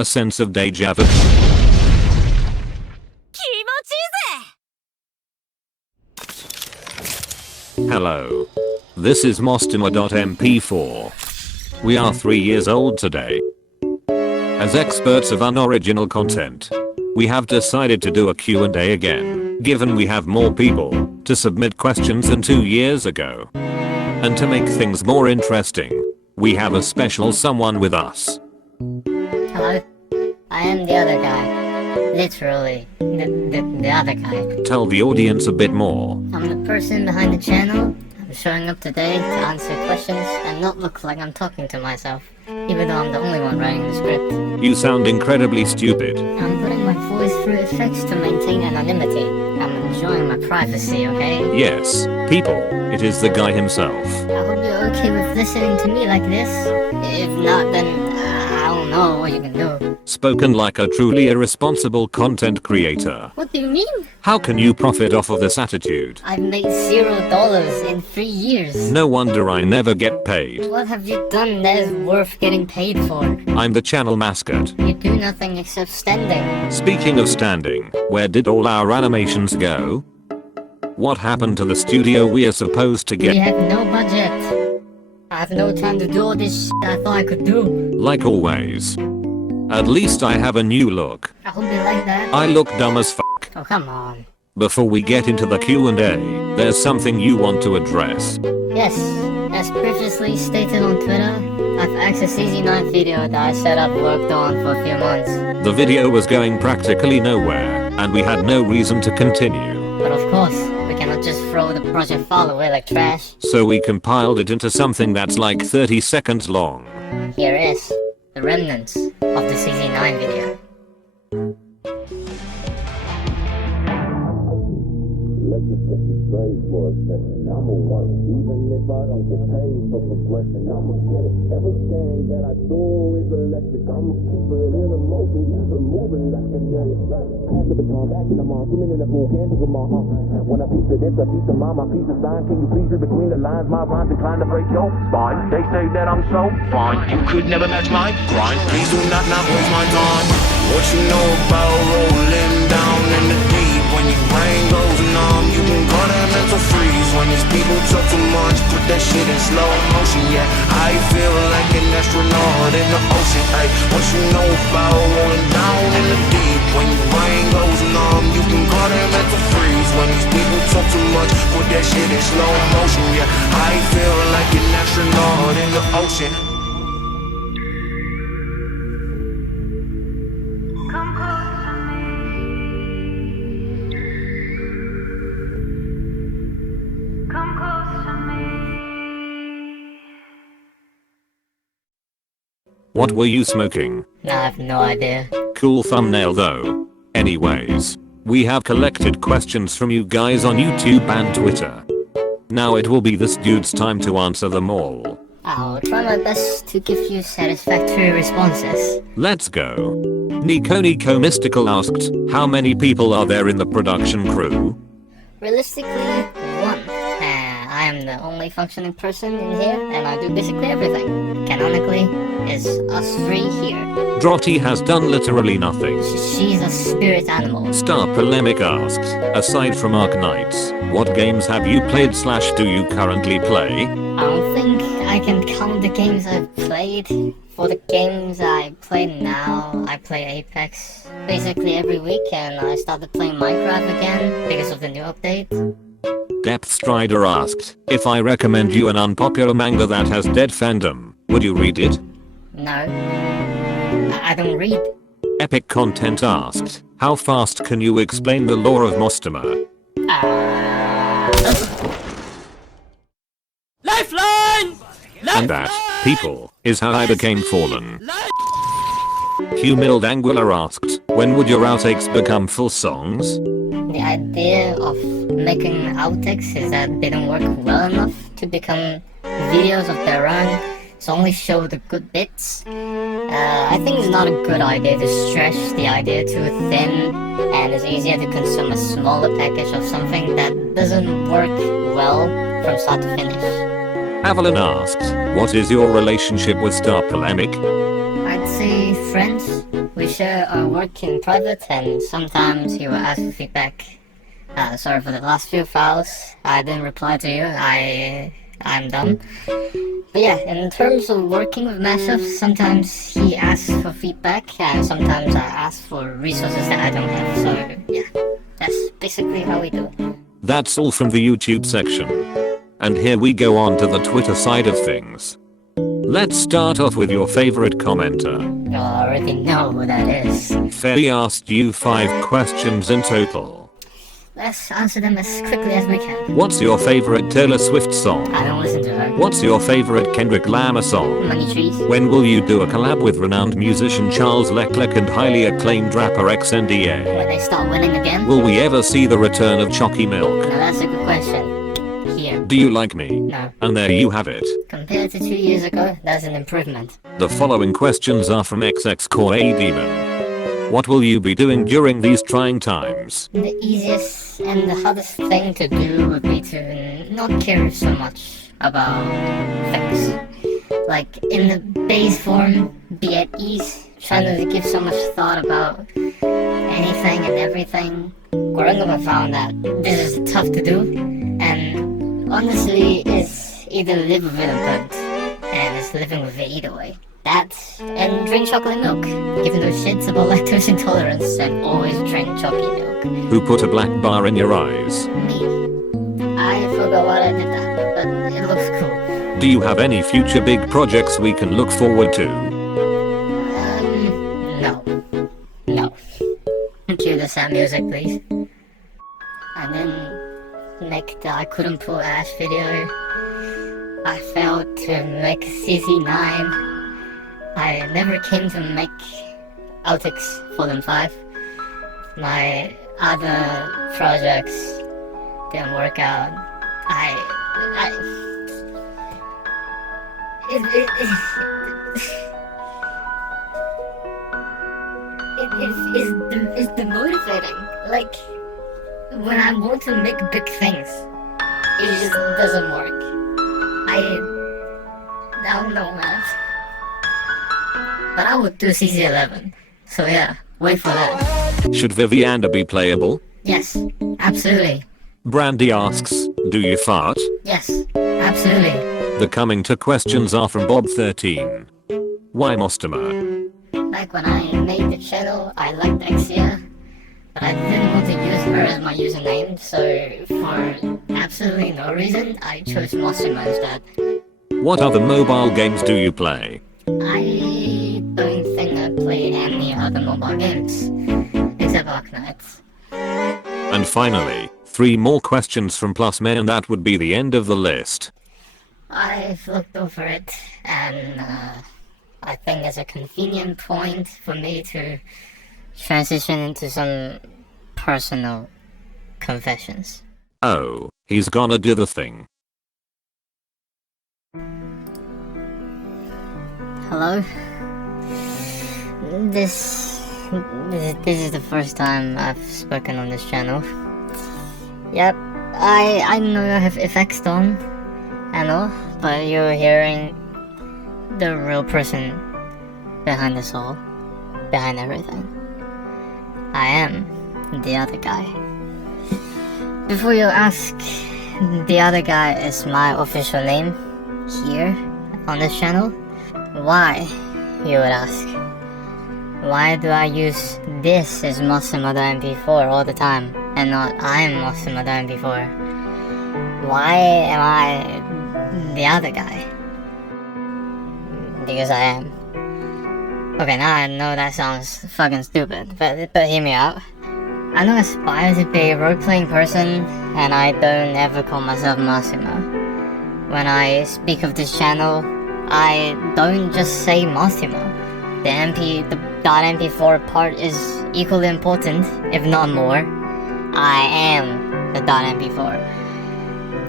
A sense of deja vu. Hello. This is Mostima.mp4. We are 3 years old today. As experts of unoriginal content, we have decided to do a Q&A again, given we have more people to submit questions than 2 years ago. And to make things more interesting, we have a special someone with us. Hello, I am the other guy. Literally, the other guy. Tell the audience a bit more. I'm the person behind the channel. I'm showing up today to answer questions and not look like I'm talking to myself, even though I'm the only one writing the script. You sound incredibly stupid. I'm putting my voice through effects to maintain anonymity. I'm enjoying my privacy, okay? Yes, people, it is the guy himself. I hope you're okay with listening to me like this. If not, then I don't know what you can do. Spoken like a truly irresponsible content creator. What do you mean? How can you profit off of this attitude? I've made $0 in 3 years. No wonder I never get paid. What have you done that is worth getting paid for? I'm the channel mascot. You do nothing except standing. Speaking of standing, where did all our animations go? What happened to the studio we are supposed to We get? have no budget. I have no time to do all this shit I thought I could do. Like always. At least I have a new look. I hope you like that. I look dumb as fuck. Oh, come on. Before we get into the Q&A, there's something you want to address. Yes, as previously stated on Twitter, I've accessed CZ9 video that I set up worked on for a few months. The video was going practically nowhere, and we had no reason to continue. But of course, we cannot just throw the project file away like trash. So we compiled it into something that's like 30 seconds long. Here is the remnants of the CZ9 video. Let's just get this straight for a second. I'ma work even if I don't get paid for progression. I'ma get it. Everything that I do is electric. I'ma keep it in a motion, keep it moving like kinetic. Pass the baton back to the mom, swimming in the pool, can't drink with my When I piece of this, a piece of mine, my piece of sign. Can you please read between the lines? My rhymes inclined to break your spine. They say that I'm so fine, you could never match my grind. Please do not waste my time. What you know about rolling down in the deep? When your brain goes numb, you can call that mental freeze. When these people talk too much, put that shit in slow motion. Yeah, I feel like an astronaut in the ocean. Ay, what you know about rolling down in the deep? When your brain goes numb, you can call that mental freeze. When these people talk too much, put that shit in slow motion. Yeah, I feel like an astronaut in the ocean. Come close to me. Come close to me. What were you smoking? Now I have no idea. Cool thumbnail though. Anyways, we have collected questions from you guys on YouTube and Twitter. Now it will be this dude's time to answer them all. I'll try my best to give you satisfactory responses. Let's go. Nico Mystical asked, how many people are there in the production crew? Realistically, one. I am the only functioning person in here, and I do basically everything. Canonically, is us three here. Drotty has done literally nothing. She's a spirit animal. Star Polemic asked, aside from Ark Knights, what games have you played / do you currently play? I don't think I can count the games I've played. For the games I play now, I play Apex basically every week, and I started playing Minecraft again because of the new update. Depth Strider asked, if I recommend you an unpopular manga that has dead fandom, would you read it? No. I don't read. Epic Content asked, how fast can you explain the lore of Mostima? Lifeline! And that, people, is how I became Fallen. Humilled Angular asked, when would your outtakes become full songs? The idea of making outtakes is that they don't work well enough to become videos of their own, so only show the good bits. I think it's not a good idea to stretch the idea too thin, and it's easier to consume a smaller package of something that doesn't work well from start to finish. Avalon asked, what is your relationship with Star Polemic? I'd say friends. share our work in private, and sometimes he will ask for feedback. Sorry for the last few files. I didn't reply to you. I'm dumb. But yeah, in terms of working with Mashup, sometimes he asks for feedback, and sometimes I ask for resources that I don't have. So yeah, that's basically how we do it. That's all from the YouTube section. And here we go on to the Twitter side of things. Let's start off with your favorite commenter. I already know who that is. Faye asked you 5 questions in total. Let's answer them as quickly as we can. What's your favorite Taylor Swift song? I don't listen to her. What's your favorite Kendrick Lamar song? Money trees. When will you do a collab with renowned musician Charles Leclerc and highly acclaimed rapper XNDA? When they start winning again? Will we ever see the return of Chalky Milk? Now that's a good question. Here. Do you like me? No. And there you have it. Compared to 2 years ago, that's an improvement. The following questions are from QnA Demon. What will you be doing during these trying times? The easiest and the hardest thing to do would be to not care so much about things. Like in the base form, be at ease, trying to give so much thought about anything and everything. Growing up I found that this is tough to do, and honestly it's either live with it or don't, and it's living with it either way. That and drink chocolate milk. Given those shits about lactose intolerance, and always drink chocolate milk. Who put a black bar in your eyes? Me. I forgot what I did that, but it looks cool. Do you have any future big projects we can look forward to? No. No. Cue the sad music, please. I didn't make the I couldn't pull Ash video. I failed to make CC9. I never came to make outtakes for them 5. My other projects didn't work out. It's demotivating. Like, when I want to make big things, it just doesn't work. I don't know, man. But I would do CC11. So yeah, wait for that. Should Vivianda be playable? Yes, absolutely. Brandy asks, do you fart? Yes, absolutely. The coming to questions are from Bob13. Why Mostima? Like when I made the channel, I liked Exia, but I didn't want to use her as my username, so for absolutely no reason, I chose Mostima instead. What other mobile games do you play? I don't think I play any other mobile games, except Arknights. And finally, 3 more questions from Plusman and that would be the end of the list. I've looked over it, and I think it's a convenient point for me to transition into some personal confessions. Oh, he's gonna do the thing. Hello? This is the first time I've spoken on this channel. Yep, I know I have effects on and all, but you're hearing the real person behind this all, behind everything. I am the other guy. Before you ask, the other guy is my official name here on this channel. Why, you would ask? Why do I use this as Mostima.mp4 all the time and not I'm Mostima.mp4? Why am I the other guy? Because I am. Okay, now I know that sounds fucking stupid, but hear me out. I don't aspire to be a role-playing person, and I don't ever call myself Mostima. When I speak of this channel, I don't just say Mostima. The .mp4 part is equally important, if not more. I am the .mp4.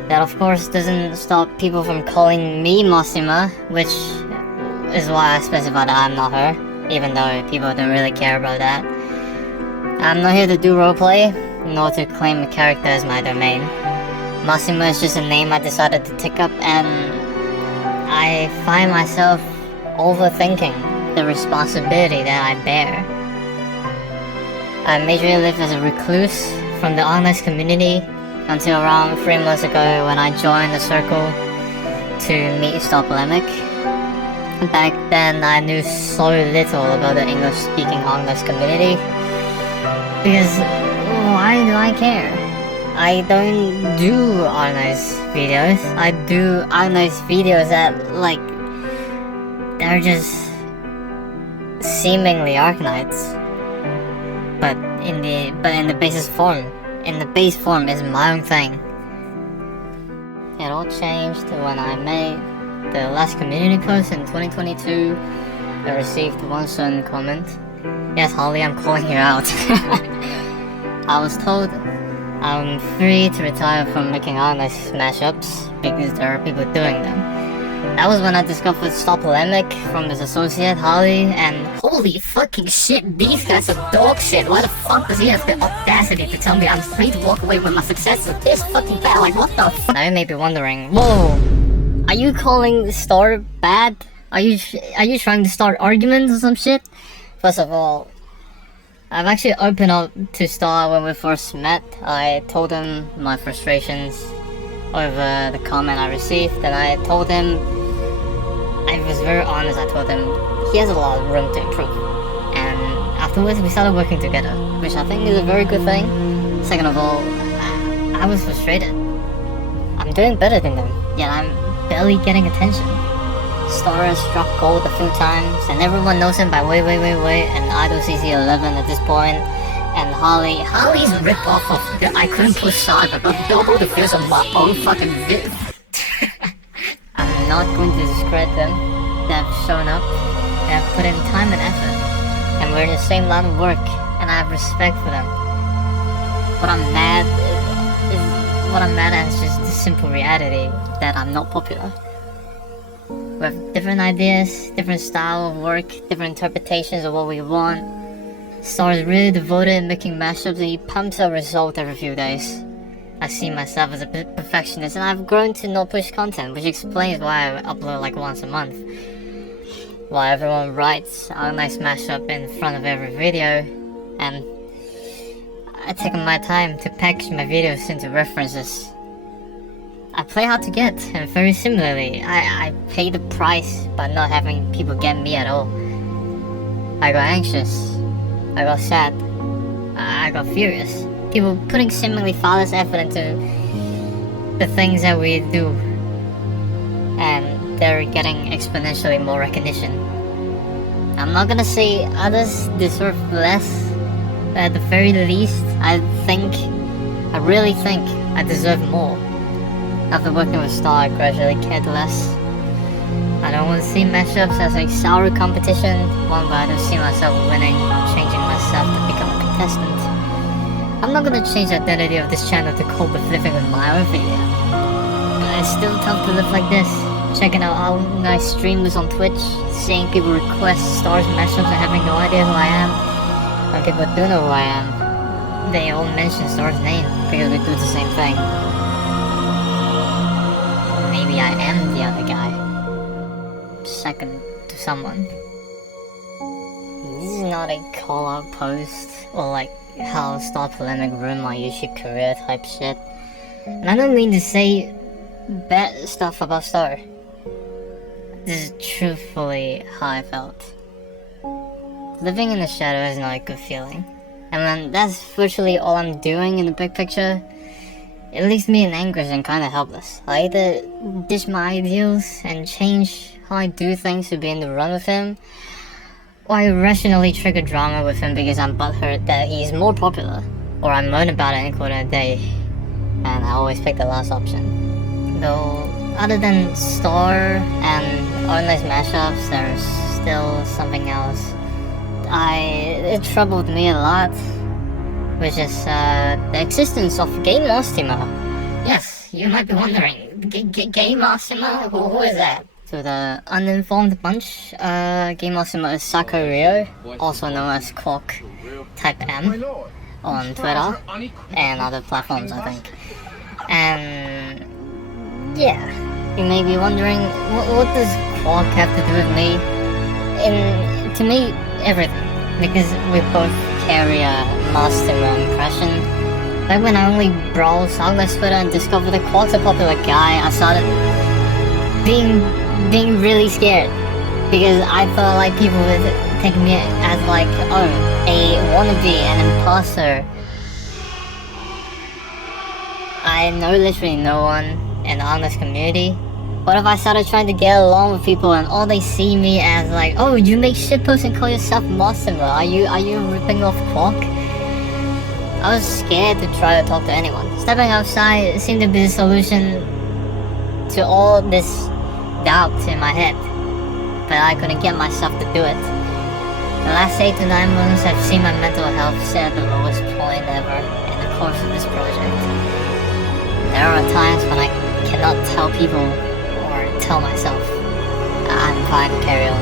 That of course doesn't stop people from calling me Mostima, which is why I specify that I'm not her, even though people don't really care about that. I'm not here to do roleplay, nor to claim a character as my domain. Mostima is just a name I decided to take up, and I find myself overthinking the responsibility that I bear I majorly lived as a recluse from the online community until around 3 months ago when I joined the circle to meet Star Polemic. Back then I knew so little about the English speaking Hongless community because why do I care? I don't do organized videos. I do organized videos that like they're just seemingly organized. But in the basis form. In the base form is my own thing. It all changed when I made the last community post in 2022. I received one certain comment. Yes, Holly, I'm calling you out. I was told I'm free to retire from making honest mashups because there are people doing them. That was when I discovered Stop Polemic from his associate Holly, and holy fucking shit, these guys are dog shit. Why the fuck does he have the audacity to tell me I'm free to walk away with my success is this fucking bad? Like, what the fuck? Now you may be wondering, whoa, are you calling Star bad? Are you trying to start arguments or some shit? First of all, I've actually opened up to Star when we first met. I told him my frustrations over the comment I received, and I told him, I was very honest, I told him he has a lot of room to improve. And afterwards we started working together, which I think is a very good thing. Second of all, I was frustrated. I'm doing better than them, yet I'm barely getting attention. Star has struck gold a few times, and everyone knows him by way, and Idol CC11 at this point. And Holly's rip-off of the I Couldn't Push Saga, but double the views of my own fucking vid. I'm not going to discredit them. They have shown up, they have put in time and effort, and we're in the same line of work, and I have respect for them. What I'm mad at is just the simple reality that I'm not popular. We have different ideas, different style of work, different interpretations of what we want. Star is really devoted in making mashups, and he pumps out results every few days. I see myself as a perfectionist, and I've grown to not push content, which explains why I upload like once a month. While everyone writes a nice mashup in front of every video, and I take my time to package my videos into references. I play hard to get, and very similarly, I pay the price by not having people get me at all. I got anxious. I got sad. I got furious. People putting seemingly thoughtless effort into the things that we do, and they're getting exponentially more recognition. I'm not gonna say others deserve less, but at the very least, I really think I deserve more. After working with Star, I gradually cared less. I don't want to see mashups as a sour competition, one where I don't see myself winning or changing myself to become a contestant. I'm not gonna change the identity of this channel to cope with living with my own failure. But it's still tough to live like this, checking out all nice streamers on Twitch, seeing people request Star's mashups and having no idea who I am. When people do know who I am, they all mention Star's name because we do the same thing. Maybe I am the other guy. Second to someone. This is not a call-out post or like how Star Polemic ruined my YouTube career type shit. And I don't mean to say bad stuff about Star. This is truthfully how I felt. Living in the shadow is not a good feeling. And when that's virtually all I'm doing in the big picture, it leaves me in anguish and kinda helpless. I either ditch my ideals and change how I do things to be in the run with him, or I irrationally trigger drama with him because I'm butthurt that he's more popular, or I moan about it and call it a day, and I always pick the last option. Though, other than Star and Honest mashups, there's still something else. It troubled me a lot, which is the existence of Game Mostima. Yes, you might be wondering, Game Mostima? Who is that? To the uninformed bunch, Game Mostima is Sakario, also known as Quark Type M, on Twitter and other platforms, I think. And yeah, you may be wondering, what does Quark have to do with me? To me, everything, because we both carry a Mostima impression. Back when I only browsed Outlast Twitter and discovered that Quark's a popular guy, I started being really scared. Because I felt like people would take me as like, oh, a wannabe, an imposter. I know literally no one in the Outlast community. What if I started trying to get along with people and all they see me as like, oh, you make shitposts and call yourself Mostima? Are you ripping off Quark? I was scared to try to talk to anyone. Stepping outside seemed to be the solution to all this doubt in my head, but I couldn't get myself to do it. The last 8 to 9 months I've seen my mental health set at the lowest point ever in the course of this project. There are times when I cannot tell people tell myself I'm fine to carry on.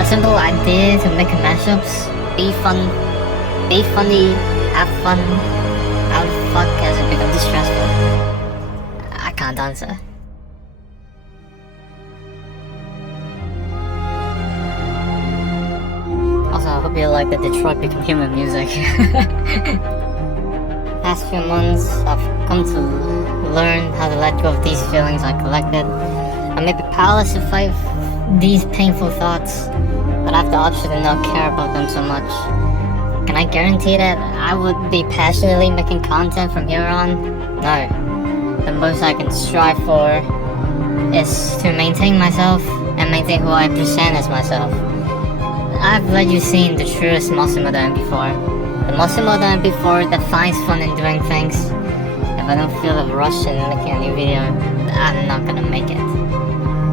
A simple idea to make mashups, be funny, have fun, how the fuck has it become this stressful? I can't answer. Also, I hope you like the Detroit Become Human music. Past few months, I've come to learn how to let go of these feelings I collected. I may be powerless to fight these painful thoughts, but I have the option to not care about them so much. Can I guarantee that I would be passionately making content from here on? No. The most I can strive for is to maintain myself and maintain who I present as myself. I've let you see the truest Mostima.mp4. The Mostima.mp4 that finds fun in doing things. If I don't feel the rush in making a new video, I'm not gonna make it.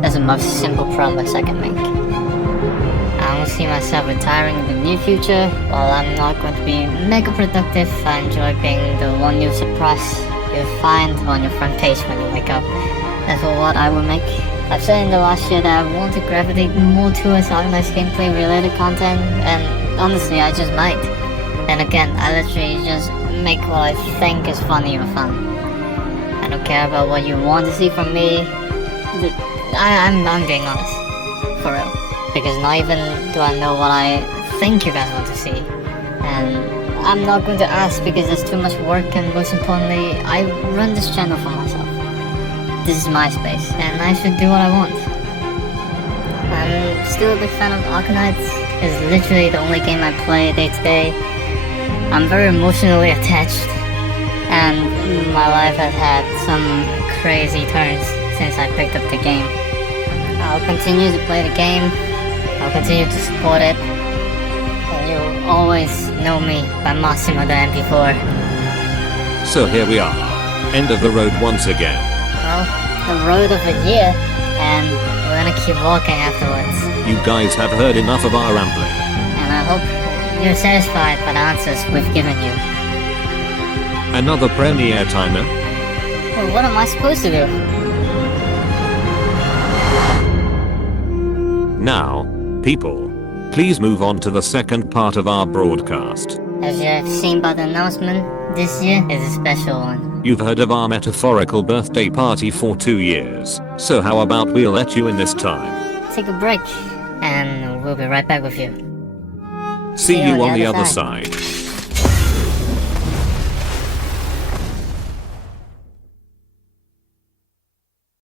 That's the most simple promise I can make. I don't see myself retiring in the near future. While I'm not going to be mega productive, I enjoy being the one new surprise you find on your front page when you wake up. That's what I will make. I've said in the last year that I want to gravitate more towards organized gameplay related content, and honestly I just might. And again, I literally just make what I think is funny or fun. I don't care about what you want to see from me. I'm being honest, for real, because not even do I know what I think you guys want to see, and I'm not going to ask because there's too much work, and most importantly, I run this channel for myself. This is my space, and I should do what I want. I'm still a big fan of Arknights. It's literally the only game I play day to day. I'm very emotionally attached, and my life has had some crazy turns since I picked up the game. I'll continue to play the game, I'll continue to support it, and you'll always know me by Mostima.mp4. So here we are, end of the road once again. Well, the road of a year, and we're gonna keep walking afterwards. You guys have heard enough of our rambling. And I hope you're satisfied by the answers we've given you. Another premiere timer? Well, what am I supposed to do? Now, people, please move on to the second part of our broadcast. As you have seen by the announcement, this year is a special one. You've heard of our metaphorical birthday party for 2 years, so how about we let you in this time? Take a break, and we'll be right back with you. See you on the other side.